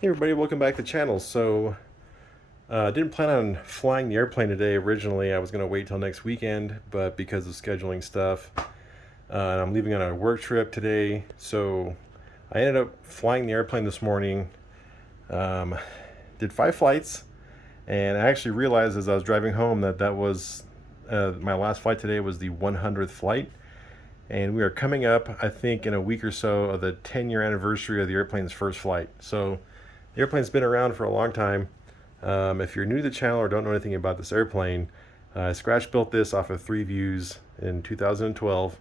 Hey everybody, welcome back to the channel. I didn't plan on flying the airplane today. Originally, I was going to wait till next weekend, but because of scheduling stuff, and I'm leaving on a work trip today, so I ended up flying the airplane this morning. Um, did 5 flights, and I actually realized as I was driving home that that was my last flight today was the 100th flight, and we are coming up, I think, in a week or so of the 10-year anniversary of the airplane's first flight. So the airplane's been around for a long time. If you're new to the channel or don't know anything about this airplane, I scratch built this off of 3 views in 2012.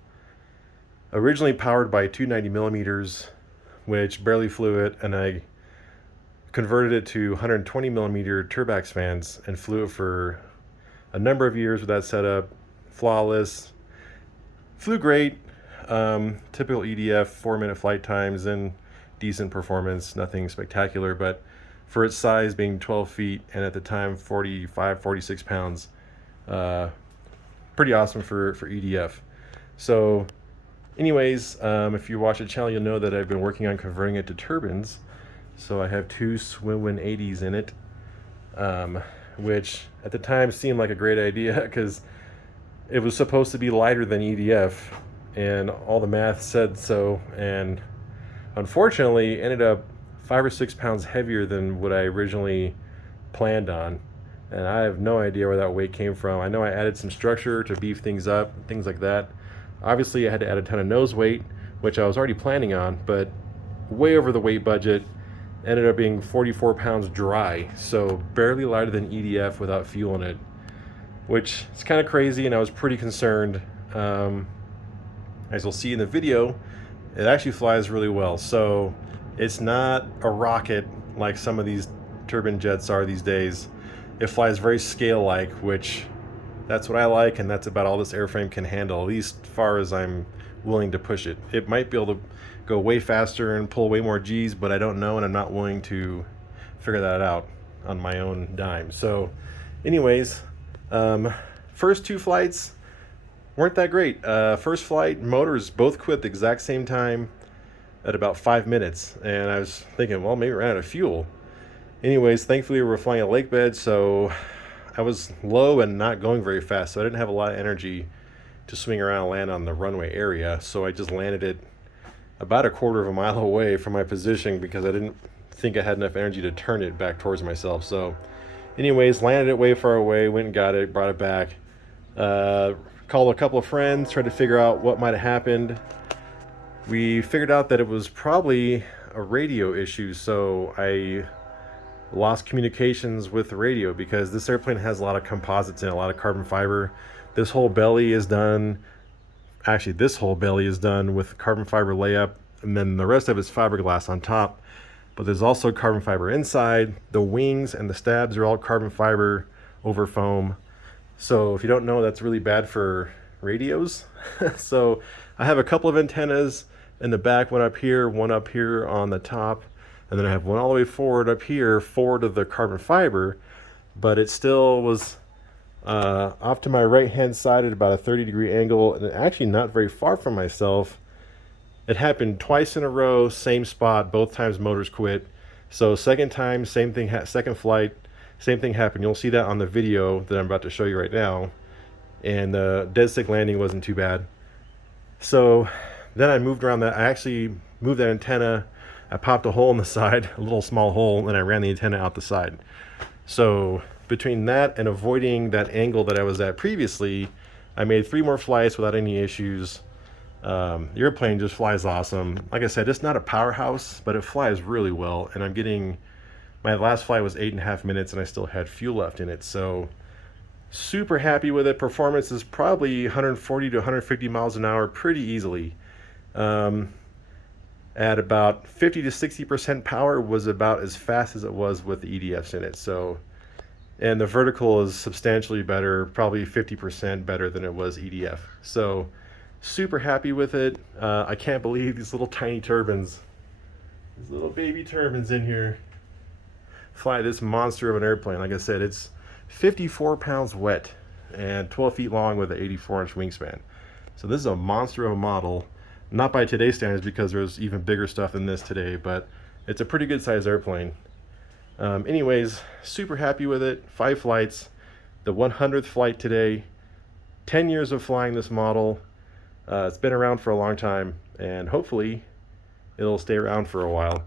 Originally powered by 290 millimeters, which barely flew it, and I converted it to 120 millimeter Turbax fans and flew it for a number of years with that setup. Flawless. Flew great. Typical EDF 4-minute flight times and decent performance, nothing spectacular, but for its size, being 12 feet and at the time 46 pounds, pretty awesome for EDF. So anyways, if you watch the channel, you'll know that I've been working on converting it to turbines. So I have 2 Swinwind 80s in it, which at the time seemed like a great idea because it was supposed to be lighter than EDF and all the math said so, and unfortunately ended up 5 or 6 pounds heavier than what I originally planned on, and I have no idea where that weight came from. I know I added some structure to beef things up, things like that. Obviously I had to add a ton of nose weight, which I was already planning on, but way over the weight budget. Ended up being 44 pounds dry, so barely lighter than EDF without fuel in it, which is kind of crazy, and I was pretty concerned. As you'll see in the video, it actually flies really well. So it's not a rocket like some of these turbine jets are these days. It flies very scale-like, which that's what I like, and that's about all this airframe can handle, at least as far as I'm willing to push it. It might be able to go way faster and pull way more G's, but I don't know, and I'm not willing to figure that out on my own dime. So anyways, first 2 flights weren't that great. First flight, motors both quit at the exact same time at about 5 minutes, and I was thinking, well, maybe we ran out of fuel. Anyways, thankfully we were flying a lake bed, so I was low and not going very fast, so I didn't have a lot of energy to swing around and land on the runway area, so I just landed it about a quarter of a mile away from my position because I didn't think I had enough energy to turn it back towards myself. So anyways, landed it way far away, went and got it, brought it back, called a couple of friends, tried to figure out what might have happened. We figured out that it was probably a radio issue, so I lost communications with the radio because this airplane has a lot of composites in it, a lot of carbon fiber. This whole belly is done, actually this whole belly is done with carbon fiber layup, and then the rest of it's fiberglass on top, but there's also carbon fiber inside. The wings and the stabs are all carbon fiber over foam. So if you don't know, that's really bad for radios. So I have a couple of antennas in the back, one up here on the top, and then I have one all the way forward up here, forward of the carbon fiber, but it still was off to my right hand side at about a 30-degree angle, and actually not very far from myself. It happened twice in a row, same spot, both times motors quit. So second time, same thing, second flight, same thing happened. You'll see that on the video that I'm about to show you right now. And the dead stick landing wasn't too bad. So then I moved around that. I actually moved that antenna. I popped a hole in the side, a little small hole, and I ran the antenna out the side. So between that and avoiding that angle that I was at previously, I made 3 more flights without any issues. The airplane just flies awesome. Like I said, it's not a powerhouse, but it flies really well, and I'm getting, my last flight was 8.5 minutes and I still had fuel left in it, so super happy with it. Performance is probably 140 to 150 miles an hour pretty easily. At about 50 to 60% power was about as fast as it was with the EDFs in it. So, and the vertical is substantially better, probably 50% better than it was EDF. So super happy with it. I can't believe these little tiny turbines, these little baby turbines in here fly this monster of an airplane. Like I said, it's 54 pounds wet and 12 feet long with an 84-inch wingspan. So this is a monster of a model. Not by today's standards, because there's even bigger stuff than this today, but it's a pretty good sized airplane. Anyways, super happy with it. 5 flights, the 100th flight today, 10 years of flying this model. It's been around for a long time, and hopefully it'll stay around for a while.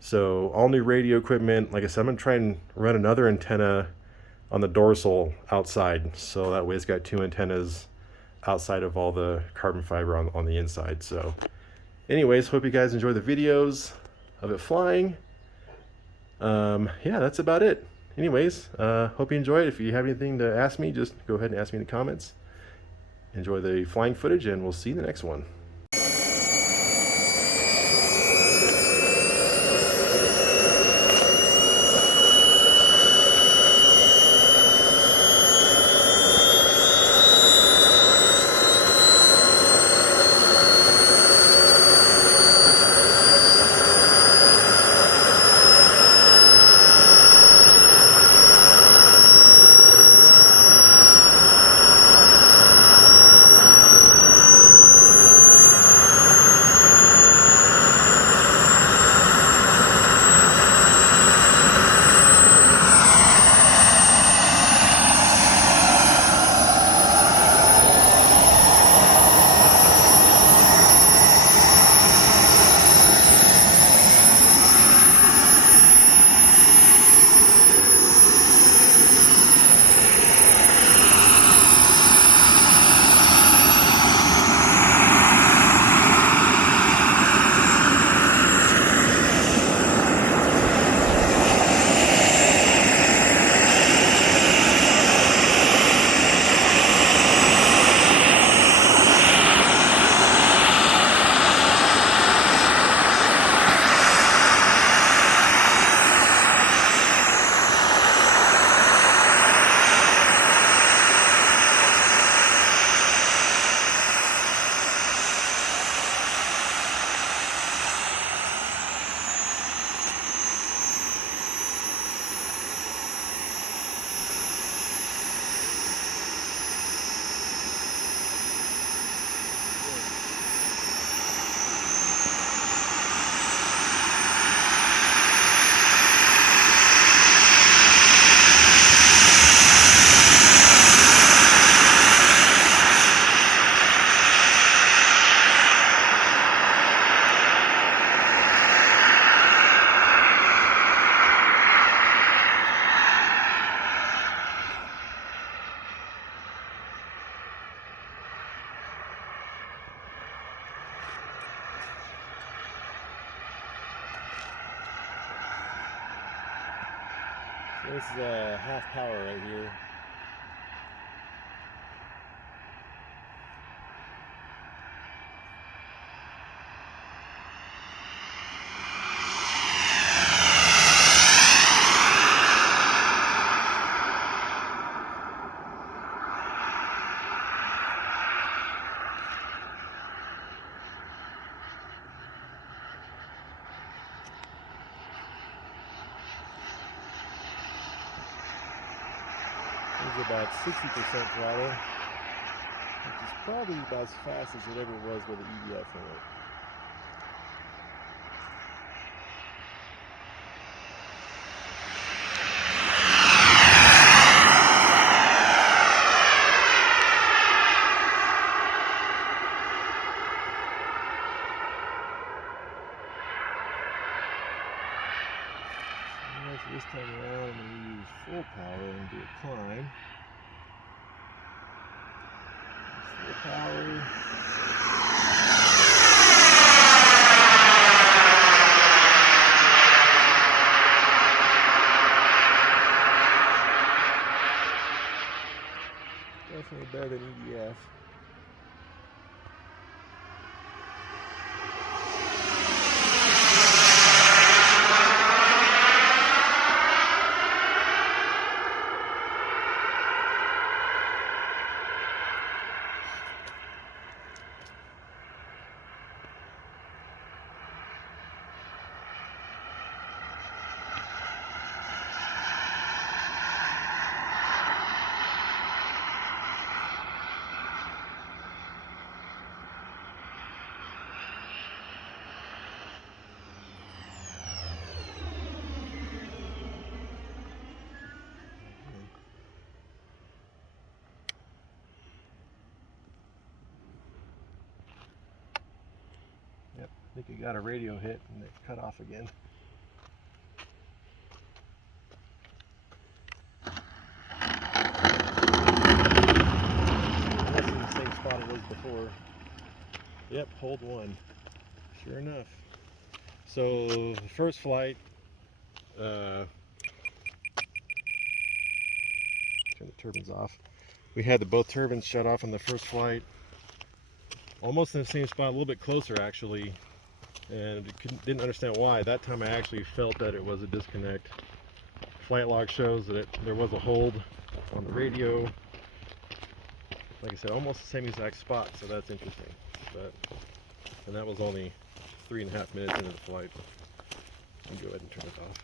So all new radio equipment. Like I said, I'm gonna try and run another antenna on the dorsal outside, so that way it's got 2 antennas outside of all the carbon fiber on the inside. So anyways, hope you guys enjoy the videos of it flying. Yeah, that's about it. Anyways, hope you enjoy it. If you have anything to ask me, just go ahead and ask me in the comments. Enjoy the flying footage, and we'll see you in the next one. This is half power right here. It's about 60% throttle, which is probably about as fast as it ever was with an EDF in it. So this time around, I'm going to use full power and do a climb. Full power. Definitely better than EDF. like it got a radio hit and it cut off again. That's in the same spot it was before. Yep, hold one. Sure enough. So the first flight, turn the turbines off. We had both turbines shut off on the first flight, almost in the same spot, a little bit closer actually, and didn't understand why. That time I actually felt that it was a disconnect. Flight log shows that there was a hold on the radio. Like I said, almost the same exact spot, so that's interesting. And that was only 3.5 minutes into the flight. I'll go ahead and turn it off.